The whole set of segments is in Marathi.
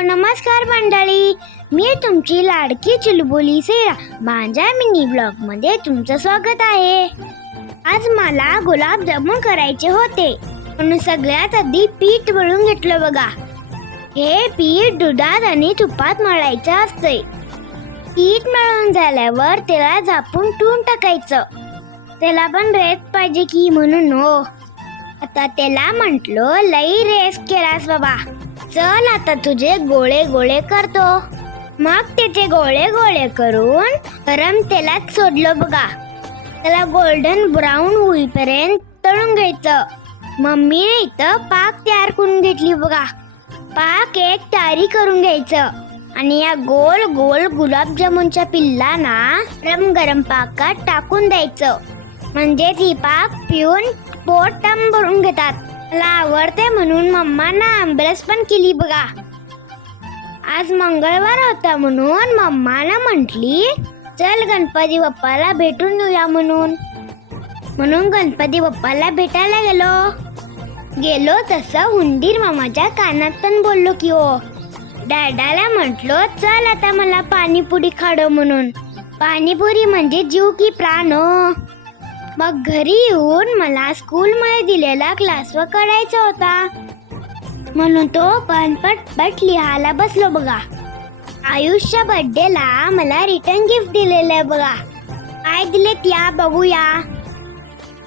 नमस्कार मंडळी, मी तुमची लाडकी चुलबुली सेरा माझ्या मिनी ब्लॉग मध्ये तुमचं स्वागत आहे। आज मला गुलाबजामुन करायचे होते, म्हणून सगळ्यात आधी पीठ मळून घेतलं बघा। हे पीठ दुधात आणि तुपात मळायचं असते। पीठ मळून झाल्यावर त्याला झापून ठेवून टाकायचं। त्याला पण रेस्ट पाहिजे की म्हणून हो। आता त्याला म्हटलं लई रेस्ट केलास बाबा, चल आता तुझे गोळे गोळे करतो। मग त्याचे गोळे गोळे करून गरम तेलात सोडलं बघा। त्याला गोल्डन ब्राऊन होईपर्यंत तळून घ्यायचं। मम्मीने इथं पाक तयार करून घेतली बघा। पाक एक तारी करून घ्यायचं आणि या गोल गोल गुलाबजामुनच्या पिल्लांना गरम गरम पाकात टाकून द्यायचं, म्हणजे ती पाक पिऊन पोट टम भरून घेतात। मला आवडते म्हणून मम्मांना आंबरस पण केली बघा। आज मंगळवार होता म्हणून मम्माना म्हटली चल गणपती बाप्पाला भेटून येऊया म्हणून गणपती बाप्पाला भेटायला गेलो तसं हुंदीर मामाच्या कानात पण बोललो की हो। डॅडाला म्हटलो चल आता मला पाणीपुरी खाडो म्हणून। पाणीपुरी म्हणजे जीव की प्राण हो। मग घरी येऊन मला स्कूलमध्ये दिलेला क्लासवर्क करायचा होता, म्हणून तो पण पटपट लिहायला बसलो बघा। आयुषच्या बर्थडेला मला रिटर्न गिफ्ट दिलेलं बघा। काय दिले त्या बघूया।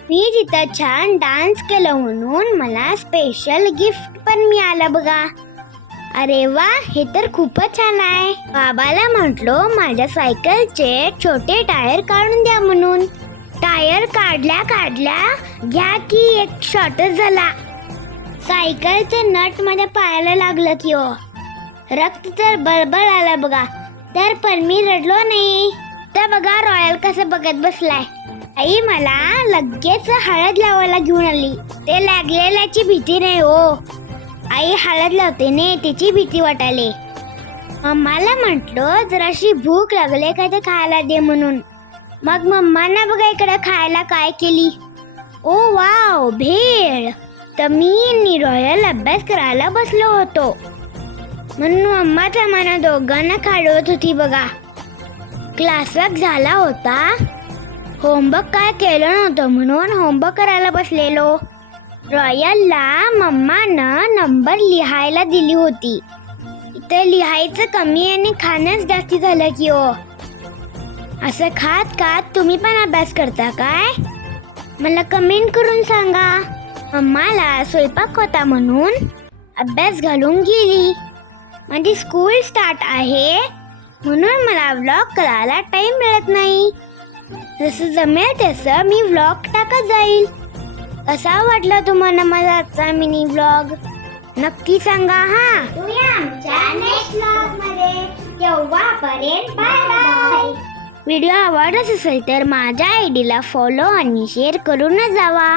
मी तिथं छान डान्स केलं म्हणून मला स्पेशल गिफ्ट पण मिळालं बघा। अरे वा, हे तर खूपच छान आहे। बाबाला म्हटलो माझ्या सायकलचे छोटे टायर काढून द्या म्हणून। टायर काढल्या घ्या की एक शॉर्टच झाला। सायकलचे नट माझ्या पायाला लागलं की हो। रक्त तर बळबळ आला बघा, तर पण मी रडलो नाही। तर बघा रॉयल कसं बघत बसलाय। आई मला लगेच हळद लावायला घेऊन आली। ते लागलेल्याची भीती नाही हो, आई हळद लावते ने त्याची भीती वाटायले। मम्माला म्हटलं जराशी भूक लागले काय ते खायला दे म्हणून। मग मम्माना बघा इकडे खायला काय केली। ओ वाव, भेळ। तर मी रॉयल अभ्यास करायला बसलो होतो, म्हणून मम्माचा मला दोघांना खाडवत होती बघा। क्लासवर्क झाला होता, होमवर्क काय केलं नव्हतं म्हणून होमवर्क करायला बसलेलो। रॉयलला मम्मानं नंबर लिहायला दिली होती। इथं लिहायचं कमी आणि खाणंच जास्ती झालं की हो। असं खात तुम्ही पण अभ्यास करता काय? मला कमेंट करून सांगा। मम्माला स्वयंपाक होता म्हणून अभ्यास घालून गेली। माझी स्कूल स्टार्ट आहे म्हणून मला व्लॉग करायला टाइम मिळत नाही। जसं जमेल तसं मी व्लॉग टाकत जाईल। कसा वाटला तुम्हाला माझा आजचा मिनी व्लॉग? नक्की सांगा हा। तुम्ही आमच्या नेक्स्ट व्लॉग मध्ये तेव्हापर्यंत बाय बाय। व्हिडिओ आवडत असेल तर माझ्या आयडीला फॉलो आणि शेअर करूनच जावा।